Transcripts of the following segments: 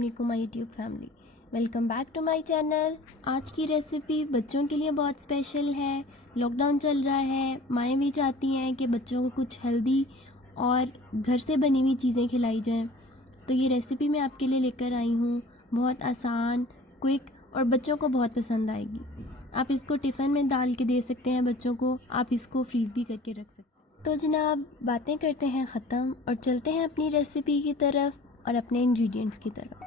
अलैकुम my YouTube family, welcome back to my channel. आज की रेसिपी बच्चों के लिए बहुत स्पेशल है। लॉकडाउन चल रहा है, माएँ भी चाहती हैं कि बच्चों को कुछ हेल्दी और घर से बनी हुई चीज़ें खिलाई जाएं। तो ये रेसिपी मैं आपके लिए लेकर आई हूँ, बहुत आसान, क्विक और बच्चों को बहुत पसंद आएगी। आप इसको टिफ़िन में डाल के दे सकते हैं बच्चों को, आप इसको फ्रीज़ भी करके रख सकते हैं। तो जनाब, बातें करते हैं ख़त्म और चलते हैं अपनी रेसिपी की तरफ और अपने इंग्रेडिएंट्स की तरफ।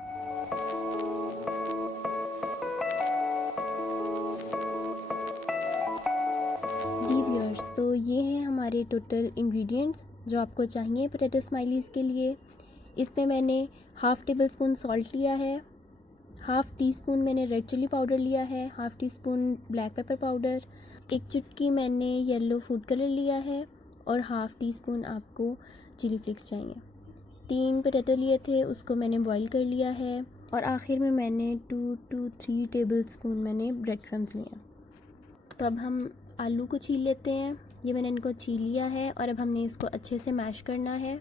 जी व्यूअर्स, तो ये हैं हमारे टोटल इंग्रेडिएंट्स जो आपको चाहिए पोटैटो स्माइलीज़ के लिए। इसमें मैंने हाफ़ टेबल स्पून सॉल्ट लिया है, हाफ़ टी स्पून मैंने रेड चिली पाउडर लिया है, half tea spoon black pepper powder, एक चुटकी मैंने येलो फूड कलर लिया है और हाफ़ टी स्पून आपको चिली फ्लेक्स चाहिए। 3 पोटैटो लिए थे, उसको मैंने बॉईल कर लिया है और आखिर में मैंने 2 to 3 टेबल स्पून मैंने ब्रेड क्रम्स लिए। तो अब हम आलू को छील लेते हैं। ये मैंने इनको छील लिया है और अब हमने इसको अच्छे से मैश करना है।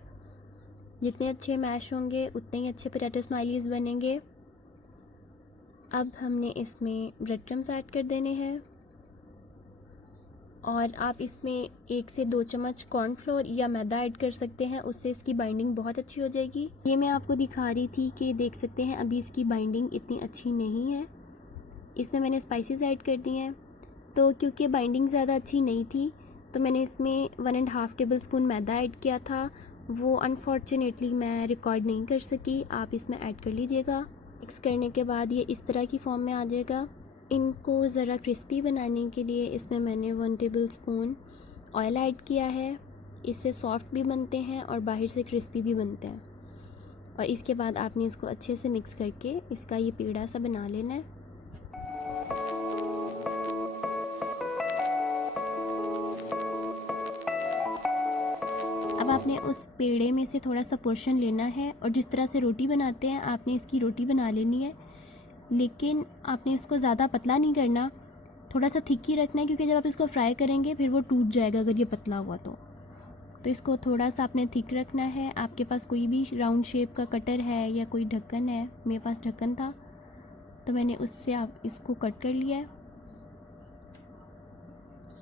जितने अच्छे मैश होंगे उतने ही अच्छे पोटैटो स्माइलीज़ बनेंगे। अब हमने इसमें ब्रेड क्रम्स ऐड कर देने हैं और आप इसमें 1 से 2 चम्मच कॉर्नफ्लोर या मैदा ऐड कर सकते हैं, उससे इसकी बाइंडिंग बहुत अच्छी हो जाएगी। ये मैं आपको दिखा रही थी कि देख सकते हैं अभी इसकी बाइंडिंग इतनी अच्छी नहीं है। इसमें मैंने स्पाइसेस ऐड कर दी हैं, तो क्योंकि बाइंडिंग ज़्यादा अच्छी नहीं थी तो मैंने इसमें 1.5 टेबल स्पून मैदा ऐड किया था। वो अनफॉर्चुनेटली मैं रिकॉर्ड नहीं कर सकी, आप इसमें ऐड कर लीजिएगा। मिक्स करने के बाद ये इस तरह की फॉर्म में आ जाएगा। इनको ज़रा क्रिस्पी बनाने के लिए इसमें मैंने 1 टेबल स्पून ऑयल ऐड किया है। इससे सॉफ्ट भी बनते हैं और बाहर से क्रिस्पी भी बनते हैं। और इसके बाद आपने इसको अच्छे से मिक्स करके इसका ये पेड़ा सा बना लेना है। अब आपने उस पेड़े में से थोड़ा सा पोर्शन लेना है और जिस तरह से रोटी बनाते हैं आपने इसकी रोटी बना लेनी है, लेकिन आपने इसको ज़्यादा पतला नहीं करना, थोड़ा सा थिक ही रखना है, क्योंकि जब आप इसको फ्राई करेंगे फिर वो टूट जाएगा अगर ये पतला हुआ तो इसको थोड़ा सा आपने थिक रखना है। आपके पास कोई भी राउंड शेप का कटर है या कोई ढक्कन है, मेरे पास ढक्कन था तो मैंने उससे आप इसको कट कर लिया है।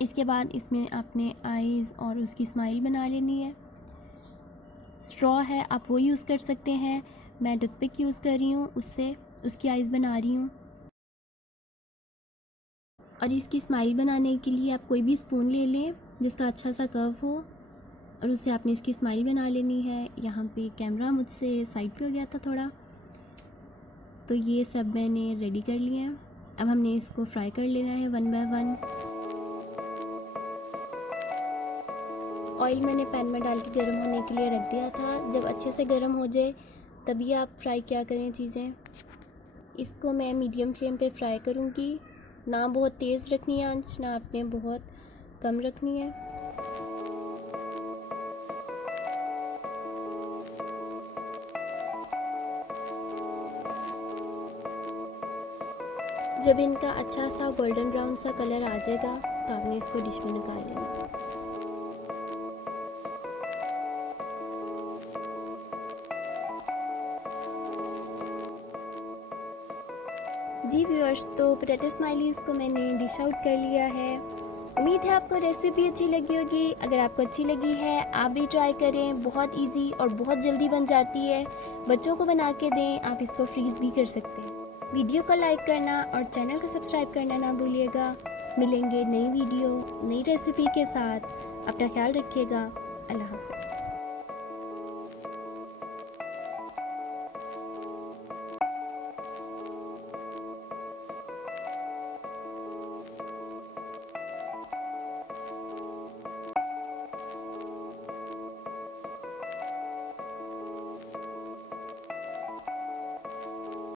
इसके बाद इसमें आपने आईज़ और उसकी स्माइल बना लेनी है। स्ट्रॉ है, आप वो यूज़ कर सकते हैं, मैं टूथपिक यूज़ कर रही हूँ, उससे उसकी आइज़ बना रही हूँ। और इसकी स्माइल बनाने के लिए आप कोई भी स्पून ले लें जिसका अच्छा सा कर्व हो और उससे आपने इसकी स्माइल बना लेनी है। यहाँ पे कैमरा मुझसे साइड पे हो गया था थोड़ा, तो ये सब मैंने रेडी कर लिया है। अब हमने इसको फ्राई कर लेना है 1 बाय 1। ऑयल मैंने पैन में डाल के गर्म होने के लिए रख दिया था। जब अच्छे से गर्म हो जाए तभी आप फ्राई क्या करें चीज़ें। इसको मैं मीडियम फ्लेम पे फ्राई करूँगी, ना बहुत तेज़ रखनी है आंच, ना आपने बहुत कम रखनी है। जब इनका अच्छा सा गोल्डन ब्राउन सा कलर आ जाएगा तो आपने इसको डिश में निकाल लेना। जी व्यूअर्स, तो पोटैटो स्माइलीज़ को मैंने डिश आउट कर लिया है। उम्मीद है आपको रेसिपी अच्छी लगी होगी। अगर आपको अच्छी लगी है आप भी ट्राई करें, बहुत इजी और बहुत जल्दी बन जाती है। बच्चों को बना के दें, आप इसको फ्रीज़ भी कर सकते हैं। वीडियो को लाइक करना और चैनल को सब्सक्राइब करना ना भूलिएगा। मिलेंगे नई वीडियो नई रेसिपी के साथ। अपना ख्याल रखिएगा। अल्लाह हाफ़िज़।